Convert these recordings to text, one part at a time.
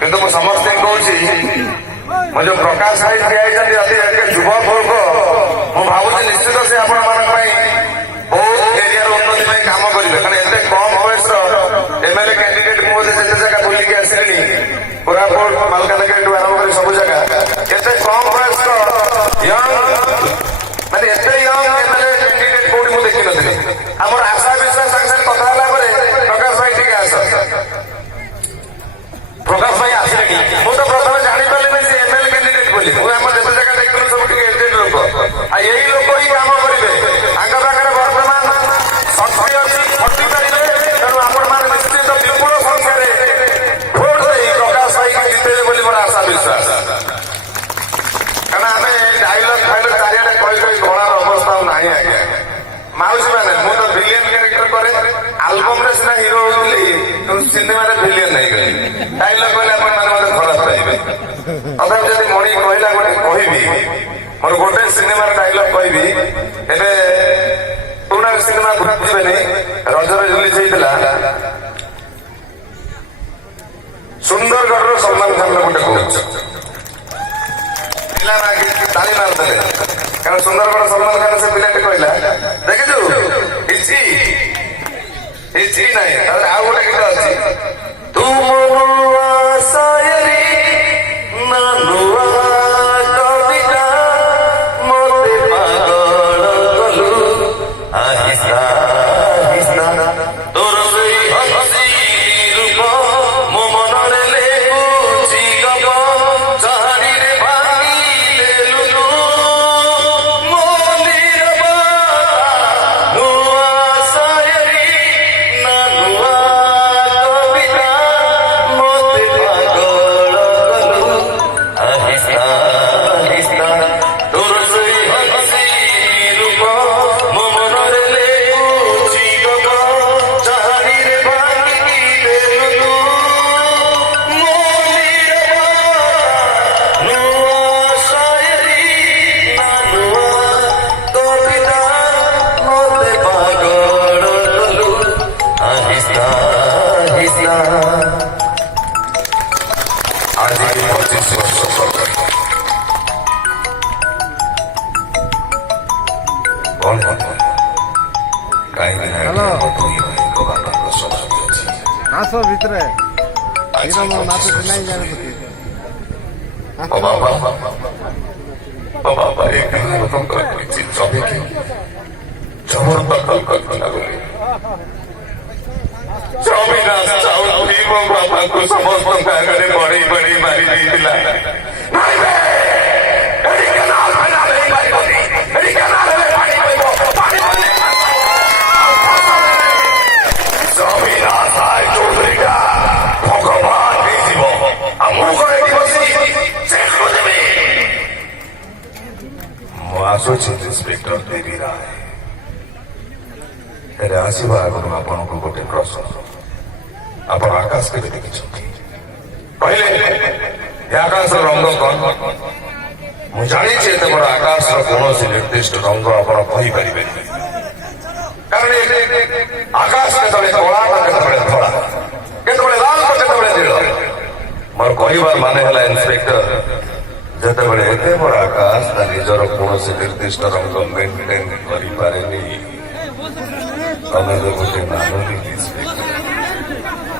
କିନ୍ତୁ ମୁଁ ସମସ୍ତଙ୍କୁ କହୁଛି ମୁଁ ଯୋଉ ପ୍ରକାଶ ଭାଇ ଠିଆ ହେଇଛନ୍ତି ଅତି ଯୁବକ ବର୍ଗ ମୁଁ ଭାବୁଛି ନିଶ୍ଚିତ ସେ ଆପଣମାନଙ୍କ ପାଇଁ ବହୁତ ଏରିଆର ଉନ୍ନତି ପାଇଁ କାମ କରିବେ। କାରଣ ଏତେ କମ ବୟସର ଏମଏଲଏ କ୍ୟାଣ୍ଡିଡେଟ୍ ମୁଁ ଯେତେ ଜାଗା ବୁଲିକି ଆସିଲିଣି କୋରାପୁଟ ମାଲକାନଗିରିଠୁ ଆରମ୍ଭ କରି ସବୁ ଜାଗା ଏତେ କମ ବୟସର ମାନେ ଏତେ ୟଙ୍ଗ ଏମଏଲଏ କ୍ୟାଣ୍ଡିଡେଟ୍ କୋଉଠି ମୁଁ ଦେଖିନଥିଲି। ଆମର ଆଶା ବିଶ୍ୱାସ ସାଙ୍ଗେ ସାଙ୍ଗେ କଥା ହେଲା ପରେ ପ୍ରକାଶ ଭାଇ ଟିକେ ଆସ ପ୍ରକାଶ ଭାଇ ଆସିଲେଣି। ମୁଁ ତ ପ୍ରଥମେ ଜାଣିପାରିଲିନି ସେ ଏମଏଲଏ କ୍ୟାଣ୍ଡିଡେଟ୍ ବୋଲି। ମୁଁ ଆମ ଯେତେ ଜାଗା ଦେଖିଲି ସବୁ ଟିକେ ଏଜେଡ୍ ଲୋକ ଆଉ ଏଇ ଲୋକ ହିଁ କାମ କରିବେ। ତାଙ୍କ ପାଖରେ ବର୍ତ୍ତମାନ ଶକ୍ତି ଅଛି ଖଟି ପାରିବେ। ତେଣୁ ଆପଣମାନେ ନିଶ୍ଚିତ ବିପୁଳ ସଂଖ୍ୟାରେ ଭୋଟ ଦେଇ ପ୍ରକାଶ ଭାଇକି ଜିତେଇବେ ବୋଲି ମୋର ଆଶା ବିଶ୍ୱାସ। କାରଣ ଆମେ ଡାଇଲଗ ଫାଇଲଗ ଚାରିଆଡେ କହି କହି ଘୋଳାର ଅବସ୍ଥା ଆଉ ନାହିଁ ଆଜ୍ଞା। ମାଉସୀ ମାନେ ମୁଁ ତ ଭିଲିୟନ କ୍ୟାରେକ୍ଟର କରେ ଆଲବମରେ ସିନା ହିରୋ ହଉଥିଲି କିନ୍ତୁ ସିନେମାରେ ଭିଲିୟନ ହେଇଗଲି। ଡାଇଲଗ କହିଲେ ଆପଣମାନେ ମତେ ଖରାପ ପାଇବେ। ତଥାପି ଯଦି ମଣି କହିଲା ଗୋଟେ କହିବି ମୋର ଗୋଟେ ସିନେମାର ଡାଇଲଗ କହିବି। ଏବେ ପୁରୁଣା ସିନେମା ବୁଝିବେନି ରଜରେ ରିଲିଜ ହେଇଥିଲା ସୁନ୍ଦରଗଡ଼ର ସଲମାନ ଖାନର ଗୋଟେ କହୁଛି ପିଲା ତାଳି ମାରିଦେଲେ। କାରଣ ସୁନ୍ଦରଗଡ଼ ସଲମାନ ଖାନ ସେ ପିଲାଟି କହିଲା ଦେଖିଛୁ କିଛି ନାହିଁ। ତାପରେ ଆଉ ଗୋଟେ ଗୀତ ଅଛି ତୁ ନୂଆ ସାୟରୀ ନା ନୂଆ କବିତା ମୋତେ ପାଗଳ କଲୁ আহিସ୍ତା আহিସ୍ତା ତୋର ସେଇ ହସି ରୂପ ମୋ ମନରେ ଲେଖୁଛି ଗପ ଚାରିରେ ଭାଙ୍ଗିଲେ ଲୁଲୁ ମୋ ନିରବତା ନୂଆ ସାୟରୀ ନା ନୂଆ କବିତା ମୋତେ ପାଗଳ କଲୁ আহিସ୍ତା আহিସ୍ତା ତୋର ସେଇ ହସି ରୂପ ମୋ ମନରେ ଲେଖୁଛି ଗପ ଚାରିରେ ଭାଙ୍ଗିଲେ ଲୁଲୁ ମୋ ନିରବତା ନୂଆ ସାୟରୀ ନା ନୂଆ କବିତା ମୋତେ ପାଗଳ କଲୁ আহিସ୍ତା আহিସ୍ତା। ଆଜି 25 ବର୍ଷ ପରେ କଣ ହବ କାହିଁକି ନା ଏଠି ଆମ ଦୁଇ ଭାଇଙ୍କ ବାପାଙ୍କ ସମାଧି ଅଛି। ଆସ ଭିତରେ ଆଜି ନାଚ 25 ନାଇଁ ବର୍ଷ ଜାଣିପତି ଓ ବାବା ଏ ଗାଁ ଲୋକଙ୍କର କିଛି ଚବିକି ଜବରଦଖଲ କରିଥିଲା ବୋଲି ଜମିଦାର ଚାଉଳ ମୋ ବାପାଙ୍କୁ ସମସ୍ତଙ୍କ ଆଗରେ ବଢେଇ ବଢେଇ ମାରି ଦେଇଥିଲା। ଜମିଦାର ସାହେବ ଚୌଧୁରୀଟା ଭଗବାନ ହେଇଯିବ ଆଉ ମୁଁ ଘରେ ବସି ଜେଲକୁ ଦେବି। ମୁଁ ଆସୁଛି ଇନ୍ସପେକ୍ଟର ଦେବୀ ରାୟ। ହେଲେ ଆସିବା ଆଗରୁ ଆପଣଙ୍କୁ ଗୋଟେ ପ୍ରଶ୍ନ ଆପଣ ଆକାଶ କେବେ ଦେଖିଛନ୍ତି କହିଲେ ଏ ଆକାଶର ରଙ୍ଗ କଣ? ମୁଁ ଜାଣିଛି ଏତେ ବଡ ଆକାଶର କୌଣସି ନିର୍ଦ୍ଦିଷ୍ଟ ରଙ୍ଗ ଆପଣ କହିପାରିବେନି। କାରଣ ଆକାଶ କେତେବେଳେ କଳା ତ କେତେବେଳେ ଧଳା କେତେବେଳେ ଲାଲ ତ କେତେବେଳେ ନୀଳ। ମୋର କହିବାର ମାନେ ହେଲା ଇନ୍ସପେକ୍ଟର ଯେତେବେଳେ ଏତେ ବଡ ଆକାଶ ତା ନିଜର କୌଣସି ନିର୍ଦ୍ଦିଷ୍ଟ ରଙ୍ଗ ମେଣ୍ଟେନ କରିପାରେନି ତମେ ତ ଗୋଟେ ମାନୁନି ଇନ୍ସପେକ୍ଟର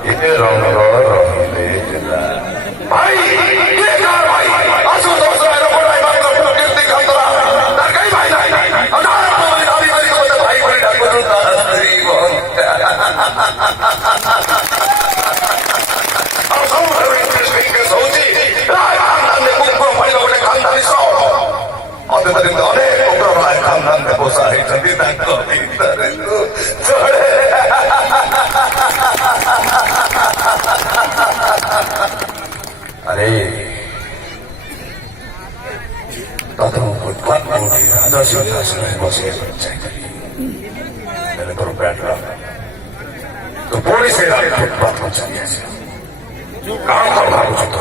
ଏ ରଙ୍ଗ ରହିଲେ ହେଲା। ଭାଇ ଅନେକ ଉଗ୍ରବାଦ ଖାନଦାନରେ ବସା ହେଇଛନ୍ତି ତାଙ୍କ ଭିତରେ ଆରେ ତତେ ମୁଁ ଫୁଟପାଥ କୋଉଠି ରାଜା ସିଂହାସନରେ ବସିବାକୁ ଚାହିଁଥିଲି ହେଲେ ତୋର ବ୍ୟାଟ ତୁ ପୁଣି ସେ ଫୁଟପାଥକୁ ଚାଲି ଆସିଲ। କାରଣ କଣ ଭାବୁଛୁ ତ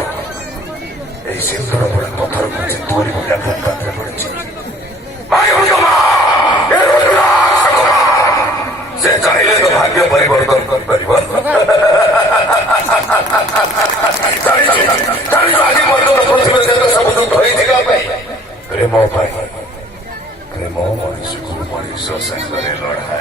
এই সিন্ধুর উপরে পথর মধ্যে তোরি ভুলা ফুটপাথে পড়েছে। সে চাইলে তো ভাগ্য পরিবর্তন করতে পারিব। ଜାଣିଛୁ ଆଜି ପର୍ଯ୍ୟନ୍ତ ପୃଥିବୀରେ ଯେତେ ସବୁ ଯୁଦ୍ଧ ହେଇଥିବା ପାଇଁ ପ୍ରେମ ପାଇଁ ପ୍ରେମ ମଣିଷକୁ ମଣିଷ ସାଙ୍ଗରେ ଲଢ଼ାଏ